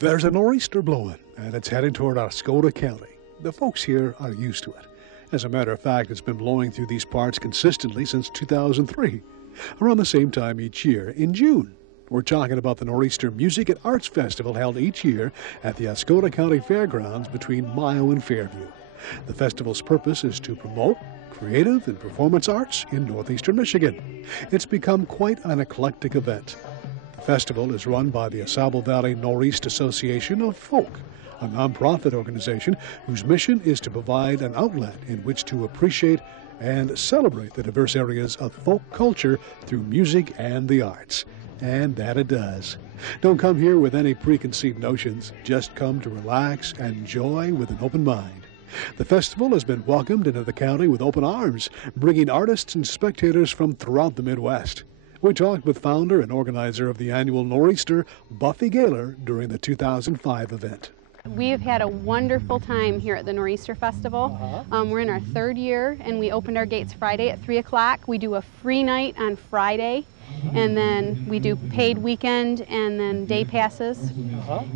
There's a nor'easter blowing, and it's heading toward Oscoda County. The folks here are used to it. As a matter of fact, it's been blowing through these parts consistently since 2003, around the same time each year in June. We're talking about the Nor'easter Music and Arts Festival held each year at the Oscoda County Fairgrounds between Mayo and Fairview. The festival's purpose is to promote creative and performance arts in northeastern Michigan. It's become quite an eclectic event. The festival is run by the Osable Valley Nor'east Association of Folk, a nonprofit organization whose mission is to provide an outlet in which to appreciate and celebrate the diverse areas of folk culture through music and the arts. And that it does. Don't come here with any preconceived notions. Just come to relax and enjoy with an open mind. The festival has been welcomed into the county with open arms, bringing artists and spectators from throughout the Midwest. We talked with founder and organizer of the annual Nor'easter, Buffy Gaylor, during the 2005 event. We've had a wonderful time here at the Nor'easter Festival. We're in our third year, and we opened our gates Friday at 3 o'clock. We do a free night on Friday, and then we do paid weekend and then day passes.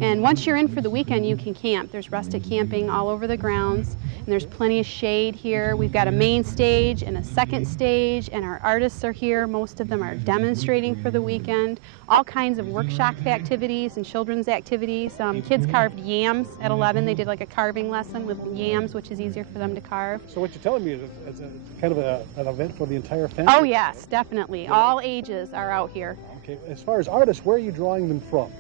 And once you're in for the weekend, you can camp. There's rustic camping all over the grounds, and there's plenty of shade here. We've got a main stage and a second stage, and our artists are here. Most of them are demonstrating for the weekend. All kinds of workshop activities and children's activities. Kids carved yams at 11. They did like a carving lesson with yams, which is easier for them to carve. So what you're telling me is it's kind of an event for the entire family? Oh yes, definitely. Yeah. All ages are out here. Okay. As far as artists, where are you drawing them from?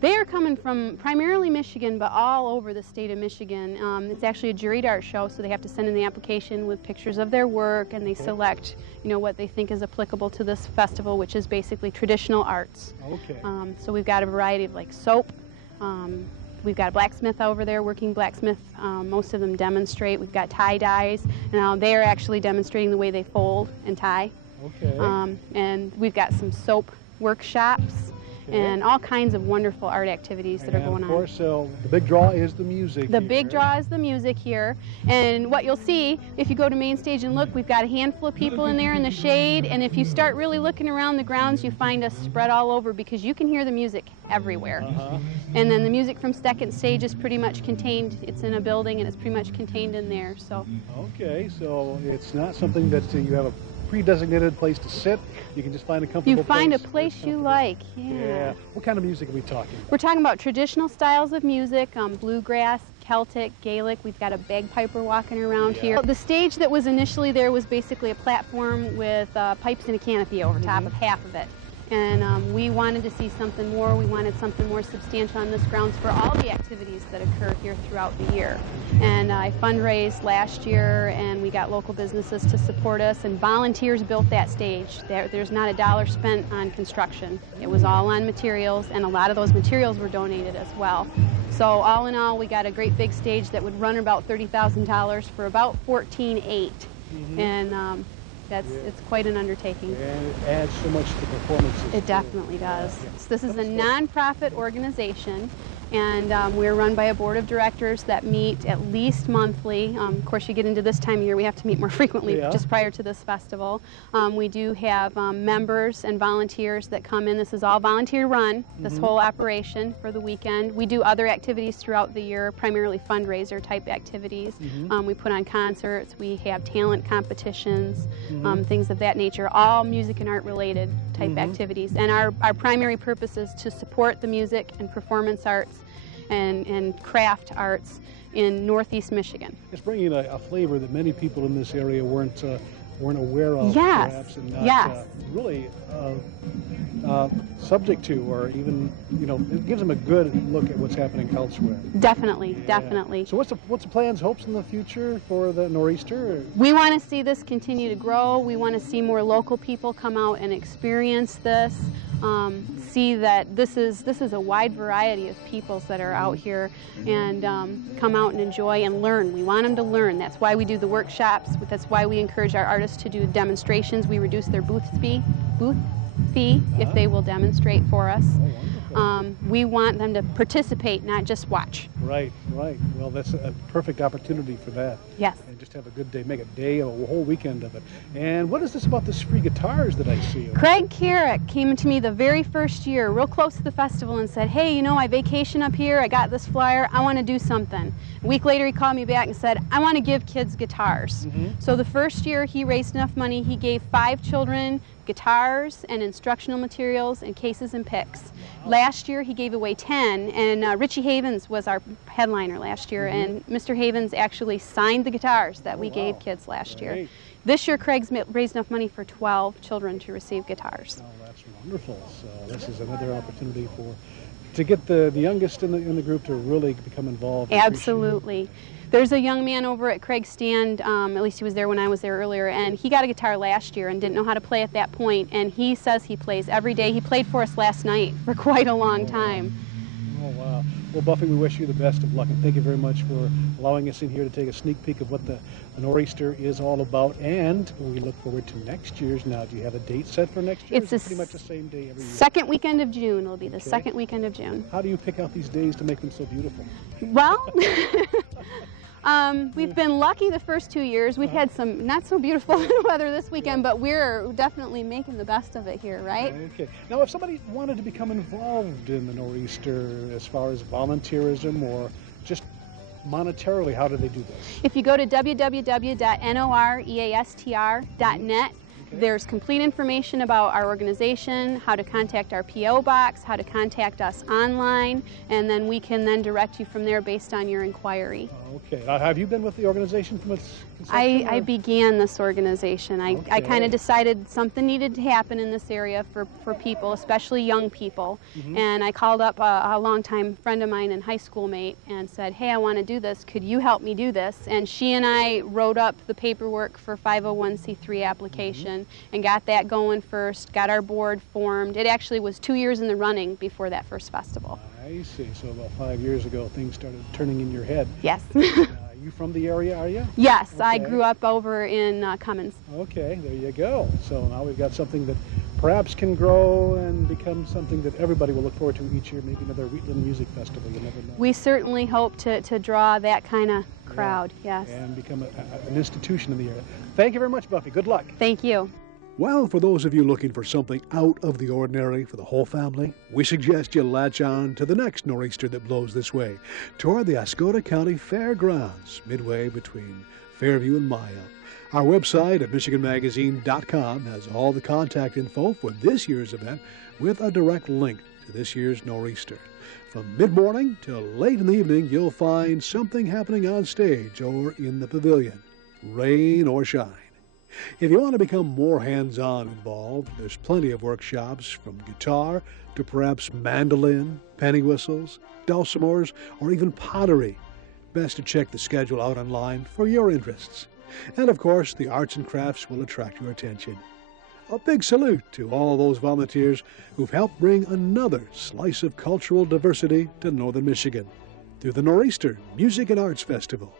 They are coming from primarily Michigan, but all over the state of Michigan. It's actually a juried art show, so they have to send in the application with pictures of their work, and they select, what they think is applicable to this festival, which is basically traditional arts. Okay. So we've got a variety of like soap. We've got a blacksmith over there, working blacksmith. Most of them demonstrate. We've got tie-dyes, and they are actually demonstrating the way they fold and tie. Okay. And we've got some soap workshops. And all kinds of wonderful art activities that are going on. Of course, the big draw is the music. The big draw is the music here. And what you'll see, if you go to main stage and look, we've got a handful of people in there in the shade. And if you start really looking around the grounds, you find us spread all over because you can hear the music everywhere. And then the music from second stage is pretty much contained. It's in a building and it's pretty much contained in there. So. Okay, so it's not something that you have a pre-designated place to sit. You can just find a comfortable place. You find a place you like, yeah. What kind of music are we talking about? We're talking about traditional styles of music, bluegrass, Celtic, Gaelic. We've got a bagpiper walking around here. The stage that was initially there was basically a platform with pipes and a canopy over top of half of it. And we wanted to see something more. We wanted something more substantial on this grounds for all the activities that occur here throughout the year. And I fundraised last year, and we got local businesses to support us, and volunteers built that stage. There's not a dollar spent on construction. It was all on materials, and a lot of those materials were donated as well. So all in all, we got a great big stage that would run about $30,000 for about $14,800. And it's quite an undertaking. And it adds so much to the performances. It definitely does. So this is a nonprofit organization, and we're run by a board of directors that meet at least monthly. Of course, you get into this time of year, we have to meet more frequently just prior to this festival. We do have members and volunteers that come in. This is all volunteer run, this whole operation for the weekend. We do other activities throughout the year, primarily fundraiser type activities. We put on concerts, we have talent competitions, things of that nature, all music and art related type activities. And our primary purpose is to support the music and performance arts and craft arts in Northeast Michigan. It's bringing a flavor that many people in this area weren't aware of, perhaps, and not really subject to, or even, it gives them a good look at what's happening elsewhere. Definitely, definitely. So what's the plans, hopes in the future for the Nor'easter? We want to see this continue to grow. We want to see more local people come out and experience this. See that this is a wide variety of peoples that are out here, and come out and enjoy and learn. We want them to learn. That's why we do the workshops. That's why we encourage our artists to do demonstrations. We reduce their booth fee if they will demonstrate for us. We want them to participate, not just watch. Right, right. Well, that's a perfect opportunity for that. Yes. And just have a good day, make a day, a whole weekend of it. And what is this about this free guitars that I see? Craig Carrick came to me the very first year, real close to the festival, and said, hey, you know, I vacation up here, I got this flyer, I want to do something. A week later he called me back and said, I want to give kids guitars. So the first year he raised enough money, he gave 5 children guitars and instructional materials and cases and picks. Last year he gave away 10, and Richie Havens was our headliner last year, and Mr. Havens actually signed the guitars that we gave kids last year. This year Craig's raised enough money for 12 children to receive guitars. Oh, that's wonderful. So this is another opportunity to get the youngest in the group to really become involved. Absolutely. There's a young man over at Craig's stand, at least he was there when I was there earlier, and he got a guitar last year and didn't know how to play at that point, and he says he plays every day. He played for us last night for quite a long time. Oh, wow. Well, Buffy, we wish you the best of luck, and thank you very much for allowing us in here to take a sneak peek of what the Nor'easter is all about, and we look forward to next year's. Now, do you have a date set for next year? It's pretty much the same day every year? Second weekend of June. It'll be the second weekend of June. How do you pick out these days to make them so beautiful? Well, we've been lucky the first 2 years. We've had some not so beautiful weather this weekend, but we're definitely making the best of it here, right? Okay. Now, if somebody wanted to become involved in the Nor'easter as far as volunteerism or just monetarily, how do they do this? If you go to www.noreastr.net, there's complete information about our organization, how to contact our P.O. box, how to contact us online, and then we can then direct you from there based on your inquiry. Okay. Now, have you been with the organization from its inception? I began this organization. I kind of decided something needed to happen in this area for people, especially young people. And I called up a longtime friend of mine and high school mate and said, hey, I want to do this. Could you help me do this? And she and I wrote up the paperwork for 501c3 application and got that going first, got our board formed. It actually was 2 years in the running before that first festival. I see. So about 5 years ago, things started turning in your head. Yes. Are you from the area, are you? Yes, okay. I grew up over in Cummins. Okay, there you go. So now we've got something that perhaps can grow and become something that everybody will look forward to each year, maybe another Wheatland Music Festival, you never know. We certainly hope to draw that kind of crowd, yes. And become an institution in the area. Thank you very much, Buffy. Good luck. Thank you. Well, for those of you looking for something out of the ordinary for the whole family, we suggest you latch on to the next Nor'easter that blows this way, toward the Oscoda County Fairgrounds, midway between Fairview and Mile. Our website at MichiganMagazine.com has all the contact info for this year's event with a direct link to this year's Nor'easter. From mid-morning till late in the evening, you'll find something happening on stage or in the pavilion, rain or shine. If you want to become more hands-on involved, there's plenty of workshops from guitar to perhaps mandolin, penny whistles, dulcimers, or even pottery. Best to check the schedule out online for your interests. And of course, the arts and crafts will attract your attention. A big salute to all those volunteers who've helped bring another slice of cultural diversity to northern Michigan through the Nor'easter Music and Arts Festival.